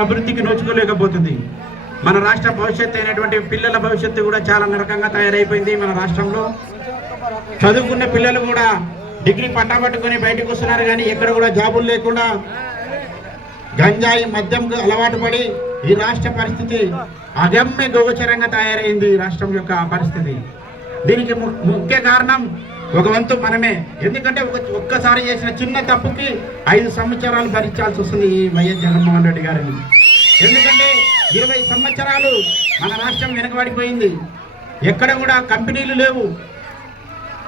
అభివృద్ధికి నోచుకోలేకపోతుంది. మన రాష్ట్ర భవిష్యత్తు అయినటువంటి పిల్లల భవిష్యత్తు కూడా చాలా నరకంగా తయారైపోయింది మన రాష్ట్రంలో. చదువుకున్న పిల్లలు కూడా డిగ్రీ పట్టా పట్టుకొని బయటకు వస్తున్నారు కానీ ఎక్కడ కూడా జాబులు లేకుండా గంజాయి మద్యంకు అలవాటు పడి ఈ రాష్ట్ర పరిస్థితి అగమ్య గోచరంగా తయారైంది రాష్ట్రం యొక్క పరిస్థితి. దీనికి ము- ముఖ్య కారణం ఒక వంతు మనమే. ఎందుకంటే ఒక ఒక్కసారి చేసిన చిన్న తప్పుకి ఐదు సంవత్సరాలు భరించాల్సి వస్తుంది ఈ వైఎస్ జగన్మోహన్ రెడ్డి గారిని. ఎందుకంటే ఇరవై సంవత్సరాలు మన రాష్ట్రం వెనకబడిపోయింది. ఎక్కడ కూడా కంపెనీలు లేవు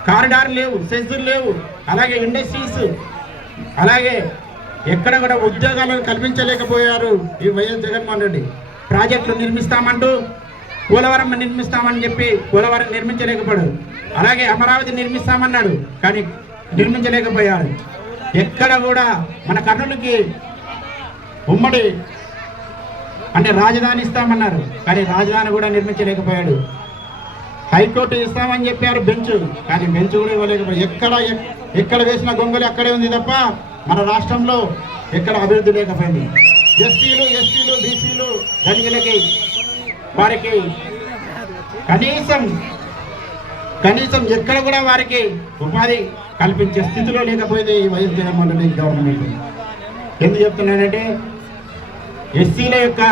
కారిడార్ లేవు సెస్సులు లేవు అలాగే ఇండస్ట్రీస్ అలాగే ఎక్కడ కూడా ఉద్యోగాలను కల్పించలేకపోయారు ఈ వైఎస్ జగన్మోహన్ రెడ్డి. ప్రాజెక్టులు నిర్మిస్తామంటూ పోలవరం నిర్మిస్తామని చెప్పి పోలవరం నిర్మించలేకపోయాడు. అలాగే అమరావతి నిర్మిస్తామన్నాడు కానీ నిర్మించలేకపోయాడు ఎక్కడ కూడా మన కర్నూలుకి ఉమ్మడి అంటే రాజధాని ఇస్తామన్నారు కానీ రాజధాని కూడా నిర్మించలేకపోయాడు. హైకోర్టు ఇస్తామని చెప్పారు బెంచ్ కానీ బెంచ్ కూడా ఇవ్వలేకపోయి ఎక్కడ ఎక్కడ వేసిన గొంగలి అక్కడే ఉంది తప్ప మన రాష్ట్రంలో ఎక్కడ అభివృద్ధి లేకపోయింది. ఎస్టీలు ఎస్టీలు బీసీలు ధనికులకి వారికి కనీసం కనీసం ఎక్కడ కూడా వారికి ఉపాధి కల్పించే స్థితిలో లేకపోయింది ఈ వైఎస్ జగన్మోహన్ రెడ్డి గవర్నమెంట్ ఎందుకు చెప్తున్నానంటే ఎస్సీల యొక్క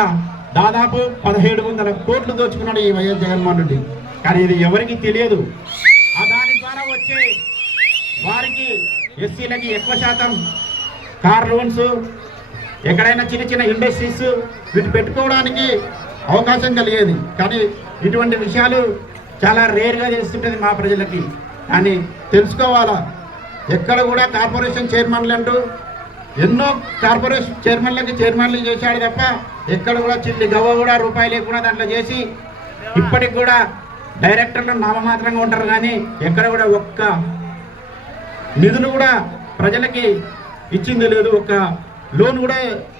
దాదాపు పదిహేడు వందల కోట్లు దోచుకున్నాడు ఈ వైఎస్ జగన్మోహన్ రెడ్డి. కానీ ఇది ఎవరికి తెలియదు. ఆ దాని ద్వారా వచ్చే వారికి ఎస్సీలకి ఎక్కువ శాతం కార్ లోన్స్ ఎక్కడైనా చిన్న చిన్న ఇండస్ట్రీస్ వీటి పెట్టుకోవడానికి అవకాశం కలిగేది. కానీ ఇటువంటి విషయాలు చాలా రేర్గా తెలుస్తుంటుంది మా ప్రజలకి. అని తెలుసుకోవాలా? ఎక్కడ కూడా కార్పొరేషన్ చైర్మన్లు అంటూ ఎన్నో కార్పొరేషన్ చైర్మన్లకి చైర్మన్లు చేశాడు తప్ప ఎక్కడ కూడా చిల్లి గవ్వ కూడా రూపాయి లేకుండా దాంట్లో చేసి ఇప్పటికి కూడా డైరెక్టర్లు నామమాత్రంగా ఉంటారు. కానీ ఎక్కడ కూడా ఒక్క నిధులు కూడా ప్రజలకి ఇచ్చింది లేదు. ఒక్క లోన్ కూడా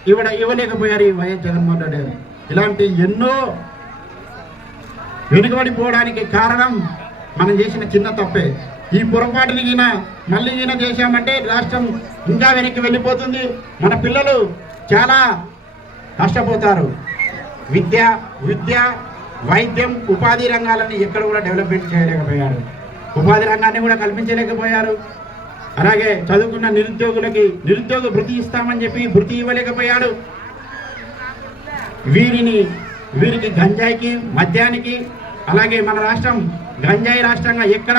ఇవ్వడ ఇవ్వలేకపోయారు ఈ వైఎస్ జగన్మోహన్ రెడ్డి ఇలాంటి ఎన్నో వెనుకబడిపోవడానికి కారణం మనం చేసిన చిన్న తప్పే. ఈ పొరపాటుని ఈయన మళ్ళీ ఈయన చేశామంటే రాష్ట్రం ఇంకా వెనక్కి వెళ్ళిపోతుంది. మన పిల్లలు చాలా నష్టపోతారు. విద్య విద్య వైద్యం ఉపాధి రంగాలని ఎక్కడ కూడా డెవలప్మెంట్ చేయలేకపోయారు. ఉపాధి రంగాన్ని కూడా కల్పించలేకపోయారు. అలాగే చదువుకున్న నిరుద్యోగులకి నిరుద్యోగ భృతి ఇస్తామని చెప్పి భృతి ఇవ్వలేకపోయాడు. వీరిని వీరికి గంజాయికి మద్యానికి అలాగే మన రాష్ట్రం గంజాయి రాష్ట్రంగా ఎక్కడ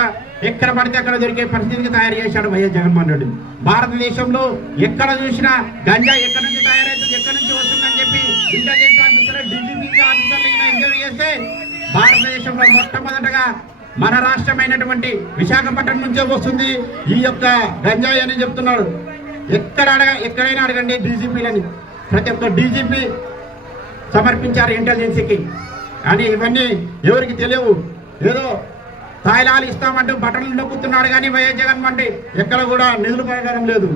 ఎక్కడ పడితే అక్కడ దొరికే పరిస్థితికి తయారు చేశాడు వైఎస్ జగన్మోహన్ రెడ్డి. భారతదేశంలో ఎక్కడ చూసినా గంజాయి ఎక్కడ నుంచి తయారైతుంది ఎక్కడ నుంచి వస్తుందని చెప్పి ఇంటెలిజెన్స్ ఆఫీసర్ డీజీపీ ఆఫీసర్లు ఎంక్వైరీ చేస్తే భారతదేశంలో మొట్టమొదటగా మన రాష్ట్రమైనటువంటి విశాఖపట్నం నుంచే వస్తుంది ఈ యొక్క గంజాయి అని చెప్తున్నాడు. ఎక్కడ అడగ ఎక్కడైనా అడగండి డీజీపీలని. ప్రతి ఒక్క డీజీపీ సమర్పించారు ఇంటెలిజెన్సీకి. కానీ ఇవన్నీ ఎవరికి తెలియవు. ఏదో తాయిలాలు ఇస్తామంటూ బట్టలు నొక్కుతున్నాడు కానీ వైఎస్ జగన్మోహన్ రెడ్డి ఎక్కడ కూడా నిధులు పడడం లేదు.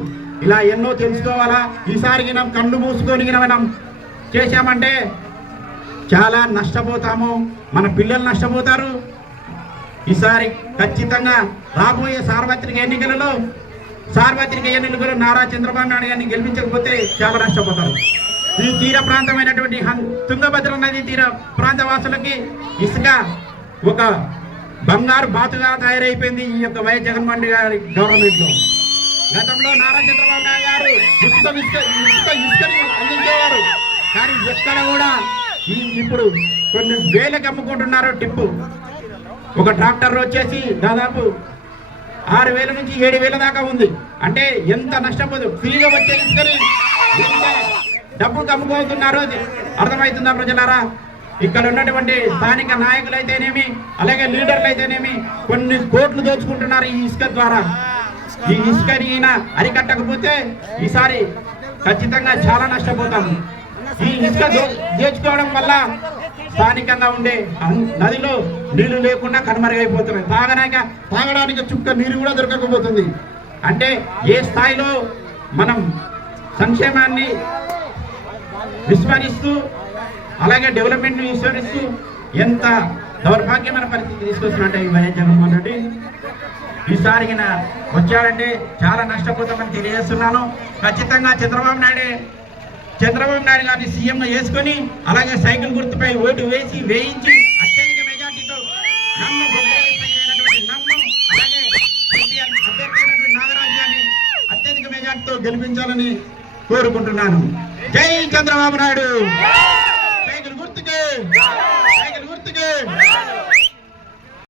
ఇలా ఎన్నో తెలుసుకోవాలా? ఈసారి మనం కళ్ళు మూసుకొని మనం చేశామంటే చాలా నష్టపోతాము. మన పిల్లలు నష్టపోతారు. ఈసారి ఖచ్చితంగా రాబోయే సార్వత్రిక ఎన్నికలలో సార్వత్రిక ఎన్నికలు నారా చంద్రబాబు నాయుడు గారిని గెలిపించకపోతే చాలా నష్టపోతారు. ఈ తీర ప్రాంతమైనటువంటి తుంగభద్ర నది తీర ప్రాంత వాసులకి ఇసుక ఒక బంగారు బాతుగా తయారైపోయింది ఈ యొక్క వైఎస్ జగన్మోహన్ గారి గవర్నమెంట్లో గతంలో నారా చంద్రబాబు నాయుడు గారు ఉచిత ఇసుక ఇసుకని అందించేవారు. కానీ ఎక్కడ కూడా ఈ ఇప్పుడు కొన్ని వేలకు అమ్ముకుంటున్నారు టిప్పు. ఒక ట్రాక్టర్ వచ్చేసి దాదాపు ఆరు వేల నుంచి ఏడు వేల దాకా ఉంది. అంటే ఎంత నష్టపోదు. ఫ్రీగా వచ్చే ఇసుకని డబ్బు కమ్ముకోతున్నారు అర్థమవుతుందా ప్రజలారా? ఇక్కడ ఉన్నటువంటి స్థానిక నాయకులు అయితేనేమి అలాగే లీడర్లు అయితేనేమి కొన్ని కోట్లు దోచుకుంటున్నారు ఈ ఇసుక ద్వారా. ఈ ఇసుకని ఈయన అరికట్టకపోతే ఈసారి ఖచ్చితంగా చాలా నష్టపోతాము. ఈ ఇసుక దోచుకోవడం వల్ల స్థానికంగా ఉండే నదిలో నీళ్ళు లేకుండా కనుమరుగైపోతున్నాయి. తాగడానికి తాగడానికి చుక్క నీరు కూడా దొరకకపోతుంది. అంటే ఏ స్థాయిలో మనం సంక్షేమాన్ని విస్మరిస్తూ అలాగే డెవలప్మెంట్ విస్మరిస్తూ ఎంత దౌర్భాగ్యమైన పరిస్థితి తీసుకొస్తున్నట్టే ఈ వైఎస్ జగన్మోహన్ రెడ్డి. ఈసారి ఈయన వచ్చాడంటే చాలా నష్టపోతామని తెలియజేస్తున్నాను. ఖచ్చితంగా చంద్రబాబు నాయుడు చంద్రబాబు నాయుడు గారిని సీఎం చేసుకొని అలాగే సైకిల్ గుర్తుపై ఓటు వేసి వేయించి అత్యధిక మెజార్టీతో అలాగే అత్యధిక మెజార్టీతో గెలిపించాలని కోరుకుంటున్నాను. జై చంద్రబాబు నాయుడు!